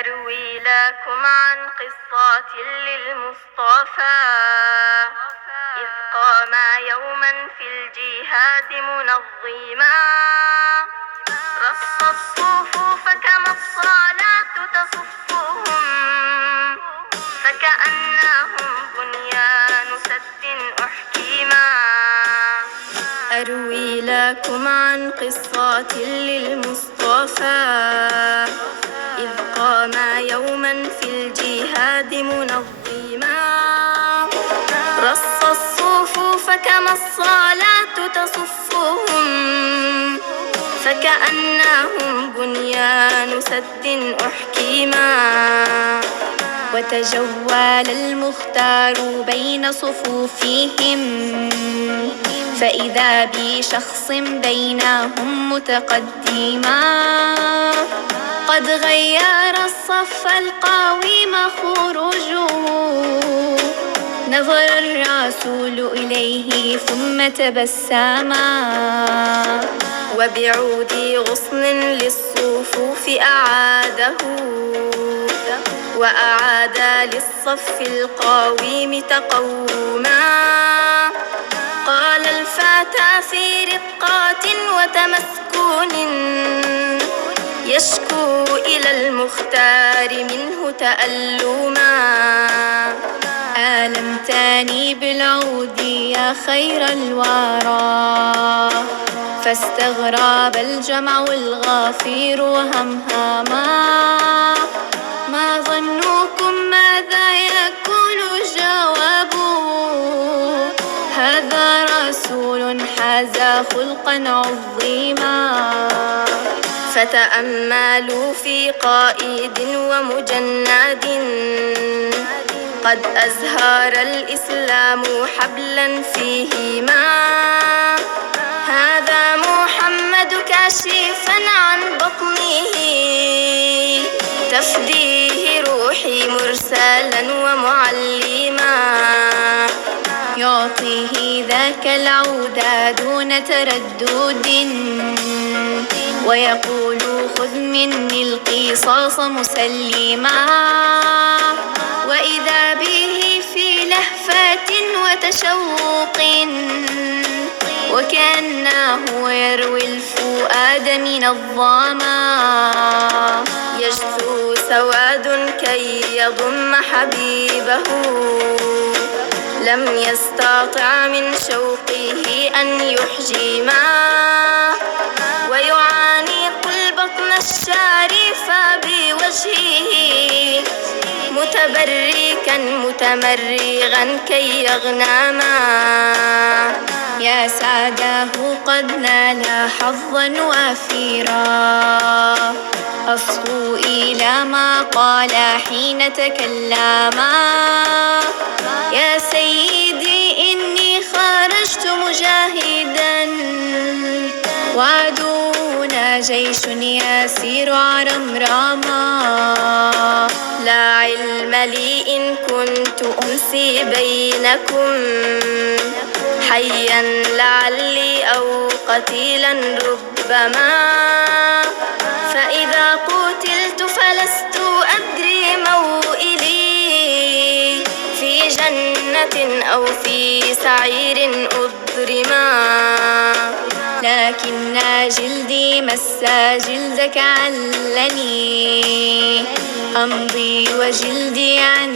أروي لكم عن قصة للمصطفى إذ قام يوما في الجهاد منظما رص الصفوف كما الصلاة تصفهم فكأنهم بنيان سد أحكما. أروي لكم عن قصة للمصطفى إذ قام يوما في الجهاد منظما رص الصفوف كما الصلاة تصفهم فكأنهم بنيان سد أحكما. وتجول المختار بين صفوفهم فإذا بشخص بينهم متقدما قد غير الصف القويم خروجه نظر الرسول إليه ثم تبسما وبعود غصن للصفوف أعاده وأعاد للصف القويم تقوما. قال الفتى في رقات وتمسكون يشكو إلى المختار منه تألما آلمتني بالعود يا خير الورى فاستغرب الجمع الغفير وهمهما ما ظنكم ماذا يكون جوابه هذا رسول حاز خلقا عظيما. فتأملوا في قائد ومجند قد أزهر الإسلام حبلا فيهما هذا محمد كاشفا عن بطنه تفديه روحي مرسلا ومعلما يعطيه ذاك العود دون تردد ويقول خذ مني القصاص مسلما. وإذا به في لهفة وتشوق وكأنه يروي الفؤاد من الظما يجثو سواد كي يضم حبيبه لم يستطع من شوقه أن يحجما ويعانق البطن الشريف بوجهه متبركا متمرغا كي يغنما يا سعده قد نال حظا وافيرا أصغوا إلى ما قال حين تكلما يا سيدي إني خرجت مجاهدا وعدونا جيش يسير عرمرما لا علم لي إن كنت أمسي بينكم حيا لعلي أو قتيلا ربما فإذا قتلت فلست أدري موئلي في جنة أو في سعير أضرما لكن جلدي مس جلدك علني أمضي وجلدي عني